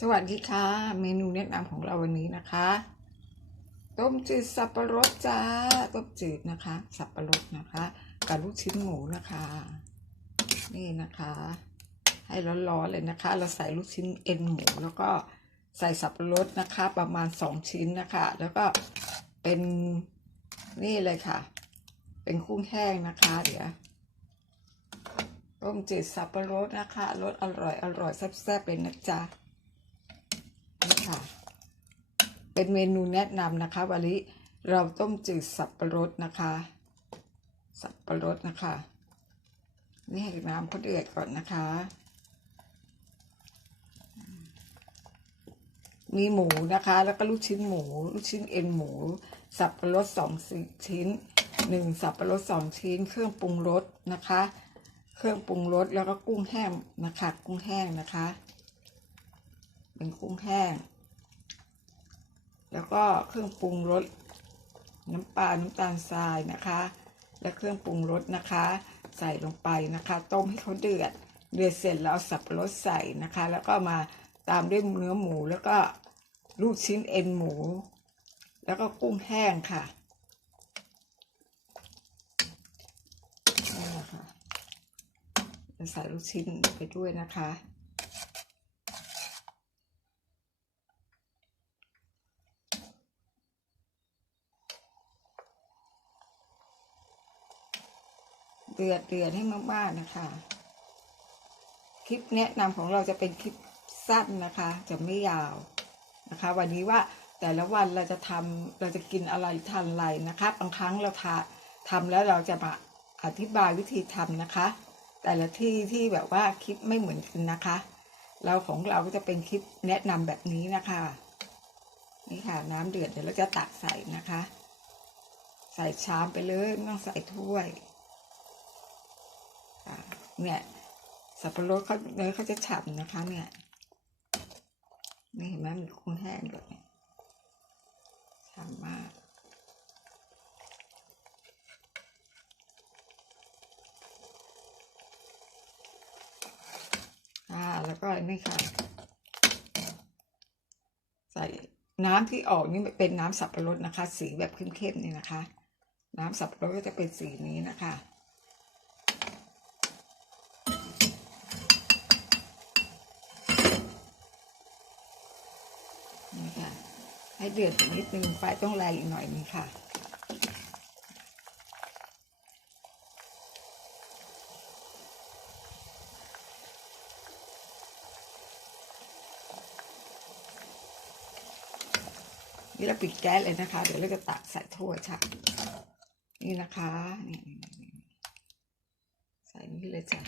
สวัสดีค่ะ เมนูแนะนำของเราวันนี้นะคะ ต้มจืดสับปะรดจ้าต้มจืดนะคะ สับปะรดนะคะกับลูกชิ้นหมูนะคะ นี่นะคะ ให้ร้อนๆเลยนะคะ เราใส่ลูกชิ้นเอ็นหมูแล้วก็ใส่สับปะรดนะคะ ประมาณสองชิ้นนะคะ แล้วก็เป็นนี่เลยค่ะ เป็นกุ้งแห้งนะคะ เดี๋ยวต้มจืดสับปะรดนะคะรสอร่อยอร่อยแซ่บๆเลยนะจ๊ะนี่ค่ะ เป็นเมนูแนะนำนะคะวันนี้เราต้มจืดสับปะรดนะคะ สับปะรดนะคะ นี่ให้น้ำเขาเดือดก่อนนะคะ มีหมูนะคะ แล้วก็ลูกชิ้นหมู ลูกชิ้นเอ็นหมู สับปะรดสองชิ้นหนึ่งสับปะรดสองชิ้น เครื่องปรุงรสนะคะ เครื่องปรุงรสแล้วก็กุ้งแห้งนะคะ กุ้งแห้งนะคะ เป็นกุ้งแห้ง แล้วก็เครื่องปรุงรสน้ำปลา น้ำตาลทรายนะคะ และเครื่องปรุงรสนะคะ ใส่ลงไปนะคะ ต้มให้เขาเดือด เดือดเสร็จแล้วสับปะรดใส่นะคะ แล้วก็มาตามด้วยเนื้อหมูแล้วก็ลูกชิ้นเอ็นหมู แล้วก็กุ้งแห้งค่ะนี่แหละค่ะจะใส่ลูกชิ้นไปด้วยนะคะ เดือดเดือดให้มากๆนะคะ คลิปแนะนำของเราจะเป็นคลิปสั้นนะคะ จะไม่ยาวนะคะ วันนี้ว่าแต่ละวันเราจะทำเราจะกินอะไรทานอะไรนะคะบางครั้งเราทาทำแล้วเราจะมาอธิบายวิธีทำนะคะ แต่ละที่ที่แบบว่าคลิปไม่เหมือนกันนะคะ เราของเราก็จะเป็นคลิปแนะนำแบบนี้นะคะ นี่ค่ะน้ำเดือดเดี๋ยวเราจะตักใส่นะคะ ใส่ชามไปเลยไม่ต้องใส่ถ้วย เนี่ย สับปะรดเขาเนื้อเขาจะฉ่ำนะคะ เนี่ยนี่เห็นไหมมีกุ้งแห้งด้วยเนี่ยฉ่ำมากอ่าแล้วก็นี่ค่ะ ใส่น้ำที่ออกนี่เป็นน้ำสับปะรดนะคะ สีแบบเข้มๆนี่นะคะ น้ำสับปะรดก็จะเป็นสีนี้นะคะ นี่ค่ะ ให้เดือดอีกนิดนึงไฟต้องแรงอีกหน่อยนึงค่ะนี่เราปิดแก๊สเลยนะคะ เดี๋ยวเราจะตักใส่ถ้วยค่ะ นี่นะคะ นี่ใส่นี่เลยจ้ะ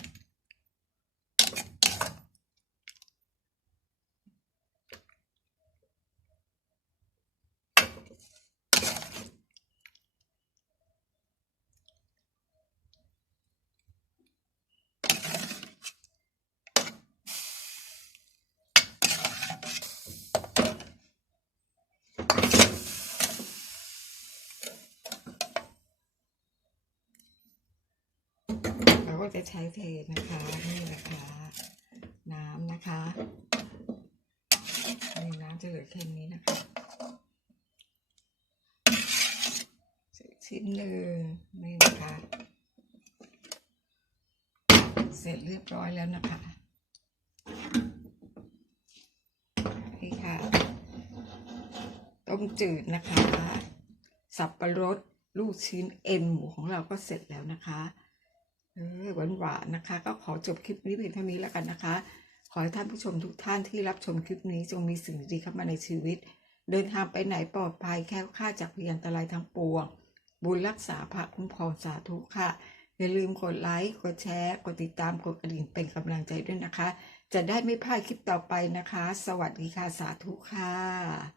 ก็จะใช้เทนะคะนี่นะคะ น้ำนะคะนี่น้ำจะเหลือแค่นี้นะคะชิ้นหนึ่งนี่นะคะ เสร็จเรียบร้อยแล้วนะคะนี่ค่ะต้มจืดนะคะ สับปะรดลูกชิ้นเอ็นหมูของเราก็เสร็จแล้วนะคะ เออหวานหวานๆนะคะ ก็ขอจบคลิปนี้เพียงเท่านี้แล้วกันนะคะ ขอให้ท่านผู้ชมทุกท่านที่รับชมคลิปนี้จงมีสิ่งดีเข้ามาในชีวิต เดินทางไปไหนปลอดภัยแคล้วคลาจากพยันตรายทั้งปวง บุญรักษาพระคุ้มครองสาธุค่ะ อย่าลืมกดไลค์กดแชร์ กดติดตามกดกระดิ่งเป็นกำลังใจด้วยนะคะ จะได้ไม่พลาดคลิปต่อไปนะคะ สวัสดีค่ะสาธุค่ะ